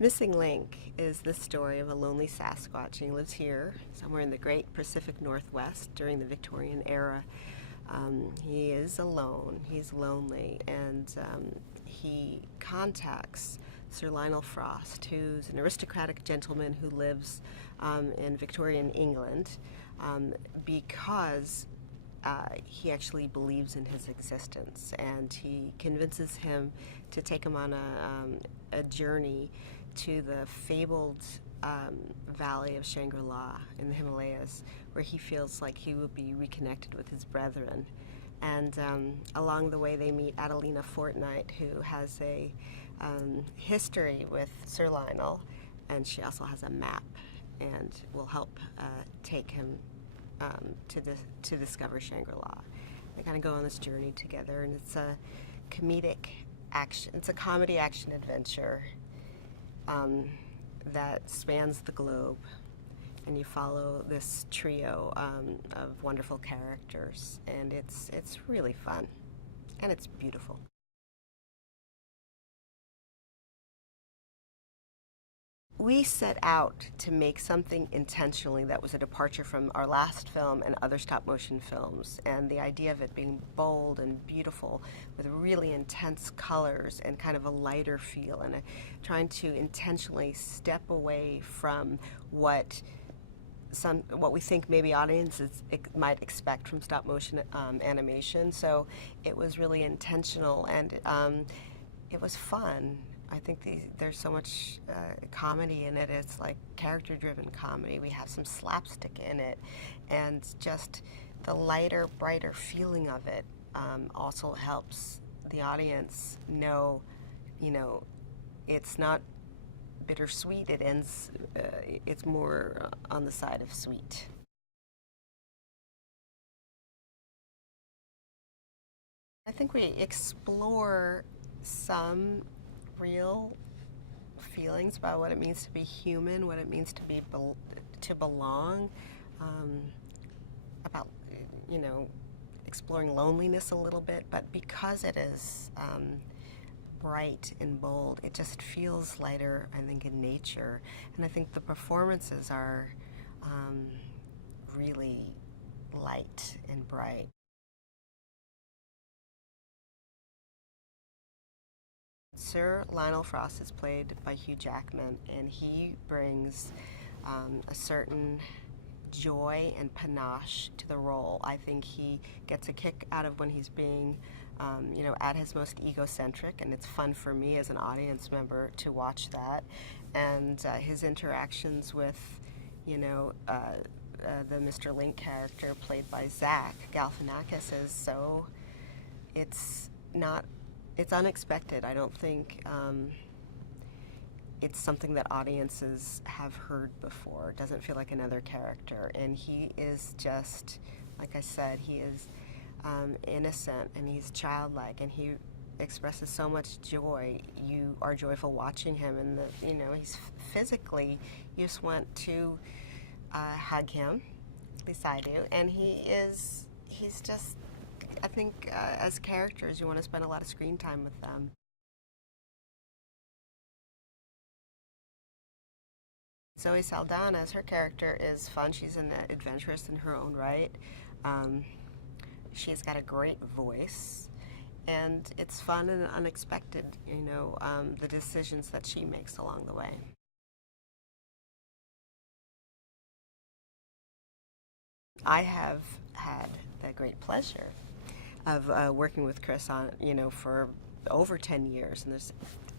Missing Link is the story of a lonely Sasquatch. He lives here, somewhere in the great Pacific Northwest during the Victorian era. He is alone, he's lonely, and he contacts Sir Lionel Frost, who's an aristocratic gentleman who lives in Victorian England, because he actually believes in his existence, and he convinces him to take him on a journey to the fabled valley of Shangri-La in the Himalayas, where he feels like he will be reconnected with his brethren. And along the way they meet Adelina Fortnight, who has a history with Sir Lionel, and she also has a map and will help take him to discover Shangri-La. They kind of go on this journey together, and it's a comedic action. It's a comedy action adventure that spans the globe, and you follow this trio of wonderful characters, and it's really fun, and it's beautiful. We set out to make something intentionally that was a departure from our last film and other stop-motion films, and the idea of it being bold and beautiful with really intense colors and kind of a lighter feel, and trying to intentionally step away from what we think maybe audiences might expect from stop-motion animation. So it was really intentional, and it was fun. I think there's so much comedy in it. It's like character-driven comedy. We have some slapstick in it, and just the lighter, brighter feeling of it also helps the audience know, it's not bittersweet. It ends. It's more on the side of sweet. I think we explore some real feelings about what it means to be human, what it means to belong, about exploring loneliness a little bit. But because it is bright and bold, it just feels lighter, I think, in nature. And I think the performances are really light and bright. Sir Lionel Frost is played by Hugh Jackman, and he brings a certain joy and panache to the role. I think he gets a kick out of when he's being, at his most egocentric, and it's fun for me as an audience member to watch that. And his interactions with, the Mr. Link character played by Zach Galifianakis is so, it's unexpected. I don't think it's something that audiences have heard before. It doesn't feel like another character. And he is just, like I said, he is innocent, and he's childlike, and he expresses so much joy. You are joyful watching him, and he's physically, you just want to hug him. At least I do. And he's just, I think as characters, you want to spend a lot of screen time with them. Zoe Saldana, as her character, is fun. She's an adventurous in her own right. She's got a great voice, and it's fun and unexpected, the decisions that she makes along the way. I have had the great pleasure of working with Chris on, for over 10 years, and there's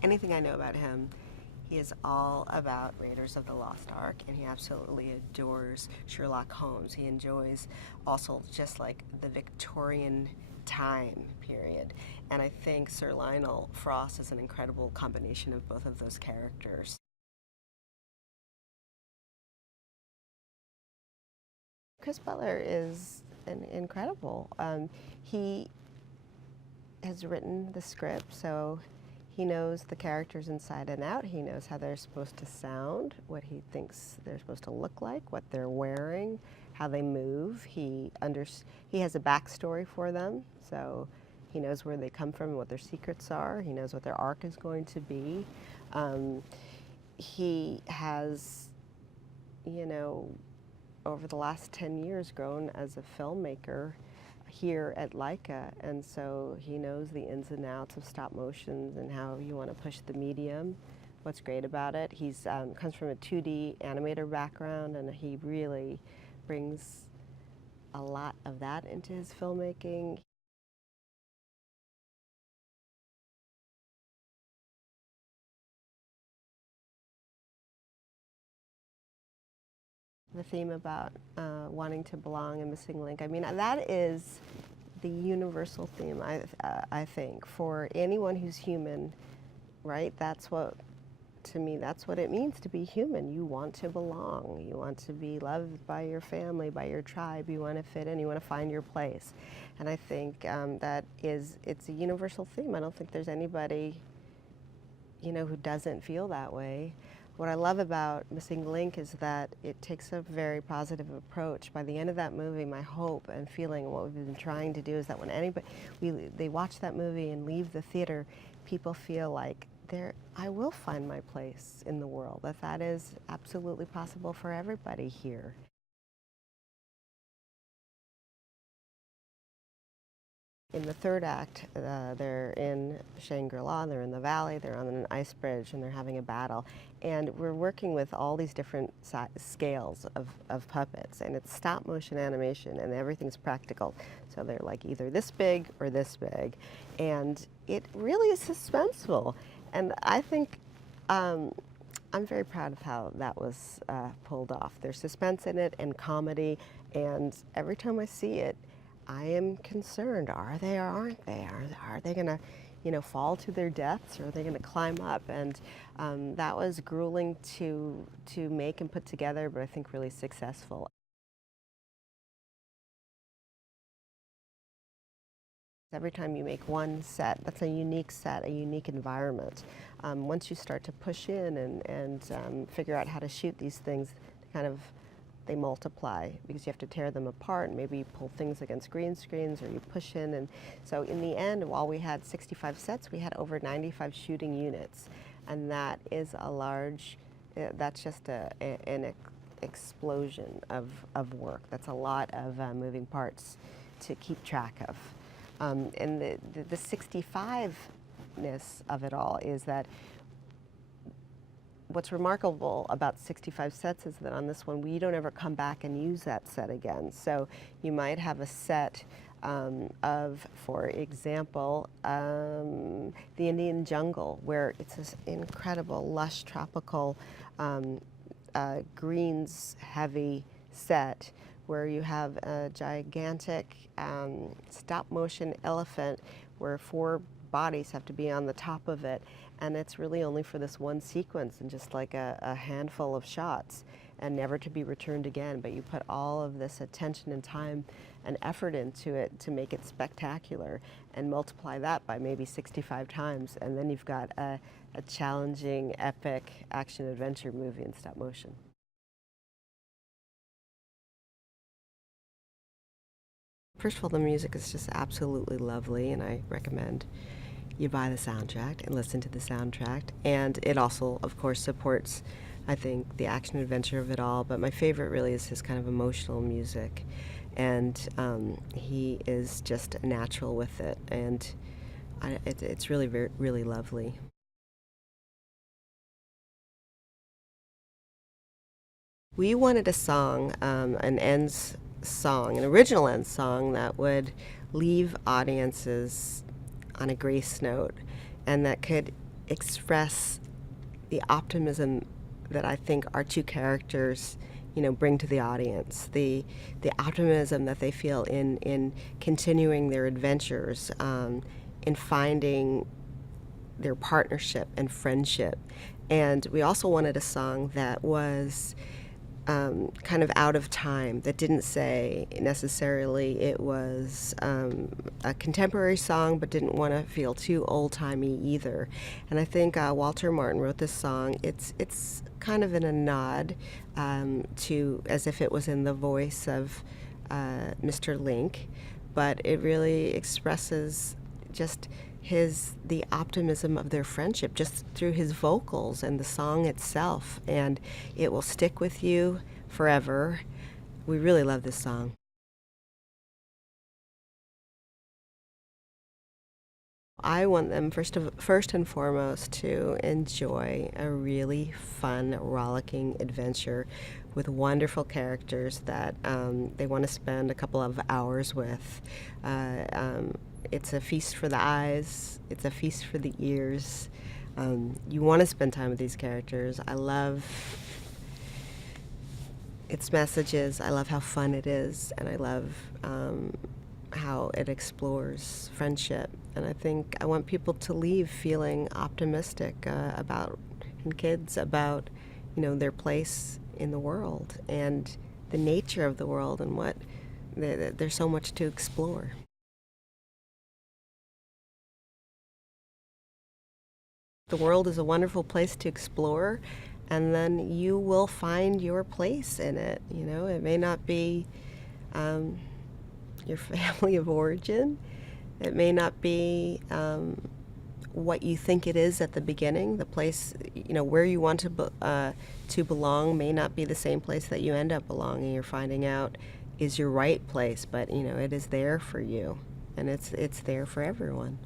anything I know about him, he is all about Raiders of the Lost Ark, and he absolutely adores Sherlock Holmes. He enjoys also just like the Victorian time period, and I think Sir Lionel Frost is an incredible combination of both of those characters. Chris Butler is incredible. He has written the script, so he knows the characters inside and out. He knows how they're supposed to sound, what he thinks they're supposed to look like, what they're wearing, how they move. He has a backstory for them, so he knows where they come from and what their secrets are. He knows what their arc is going to be. he has, you know, over the last 10 years grown as a filmmaker here at Laika, and so he knows the ins and outs of stop motions and how you want to push the medium. What's great about it, he's comes from a 2D animator background, and he really brings a lot of that into his filmmaking. The theme about wanting to belong, a missing link. I mean, that is the universal theme, I think, for anyone who's human, right? That's what, to me, that's what it means to be human. You want to belong. You want to be loved by your family, by your tribe. You want to fit in. You want to find your place. And I think it's a universal theme. I don't think there's anybody, you know, who doesn't feel that way. What I love about Missing Link is that it takes a very positive approach. By the end of that movie, my hope and feeling, and what we've been trying to do, is that when anybody, they watch that movie and leave the theater, people feel like I will find my place in the world, that is absolutely possible for everybody here. In the third act, they're in Shangri-La, they're in the valley, they're on an ice bridge, and they're having a battle. And we're working with all these different scales of puppets, and it's stop motion animation, and everything's practical. So they're like either this big or this big. And it really is suspenseful. And I think I'm very proud of how that was pulled off. There's suspense in it and comedy, and every time I see it, I am concerned. Are they or aren't they? Are they going to, you know, fall to their deaths, or are they going to climb up? And that was grueling to make and put together, but I think really successful. Every time you make one set, that's a unique set, a unique environment. Once you start to push in and figure out how to shoot these things, they multiply, because you have to tear them apart, and maybe you pull things against green screens, or you push in. And so in the end, while we had 65 sets, we had over 95 shooting units. And that is a large, that's just an explosion of work. That's a lot of moving parts to keep track of. And the 65-ness of it all is that what's remarkable about 65 sets is that on this one, we don't ever come back and use that set again. So you might have a set of, for example, the Indian jungle, where it's this incredible, lush, tropical, greens heavy set, where you have a gigantic stop motion elephant where 4 bodies have to be on the top of it, and it's really only for this one sequence and just like a handful of shots, and never to be returned again. But you put all of this attention and time and effort into it to make it spectacular, and multiply that by maybe 65 times, and then you've got a challenging, epic action-adventure movie in stop motion. First of all, the music is just absolutely lovely, and I recommend you buy the soundtrack and listen to the soundtrack. And it also, of course, supports, I think, the action-adventure of it all. But my favorite really is his kind of emotional music. And he is just natural with it. And it's really, really lovely. We wanted a song, an ends song, an original end song that would leave audiences on a grace note, and that could express the optimism that I think our 2 characters, you know, bring to the audience. The optimism that they feel in continuing their adventures, in finding their partnership and friendship. And we also wanted a song that was kind of out of time, that didn't say necessarily it was a contemporary song, but didn't want to feel too old-timey either. And I think Walter Martin wrote this song. It's kind of in a nod to, as if it was in the voice of Mr. Link, but it really expresses just the optimism of their friendship just through his vocals and the song itself, and it will stick with you forever. We really love this song. I want them first and foremost to enjoy a really fun, rollicking adventure with wonderful characters that they want to spend a couple of hours with. It's a feast for the eyes. It's a feast for the ears. You want to spend time with these characters. I love its messages. I love how fun it is, and I love how it explores friendship. And I think I want people to leave feeling optimistic about, and kids, about, their place in the world and the nature of the world, and what there's so much to explore. The world is a wonderful place to explore, and then you will find your place in it. It may not be your family of origin. It may not be what you think it is at the beginning. The place, where you want to belong may not be the same place that you end up belonging. You're finding out is your right place, but it is there for you, and it's there for everyone.